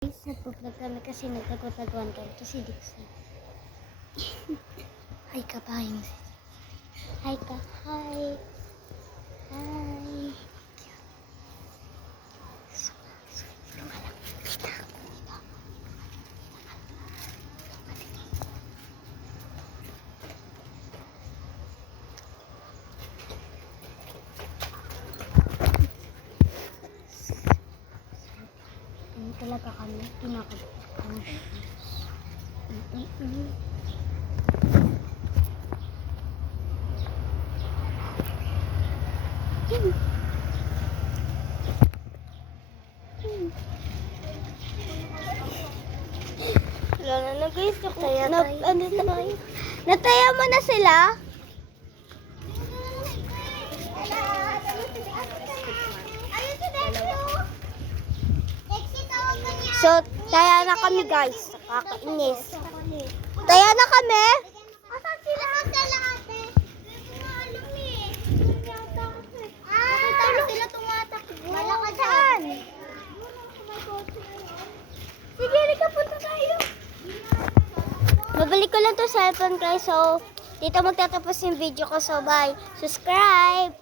Guys, nagpo-vlog kami kasi nagtagwa-tagwan kami. Ito si Dixie. Hi ka, bye. Hi ka, hi. Hi. Ano talaga kami? Kinakabahan kami. Wala na guys. Nataya mo na sila? So, taya na kami guys. Kakainis. Taya na kami? Asan sila? Ate? Sila tumatakbo. Malakasan. Sige, lika, punta tayo. Babalik ko lang to cellphone guys. So, dito magtatapos yung video ko. So, bye. Subscribe.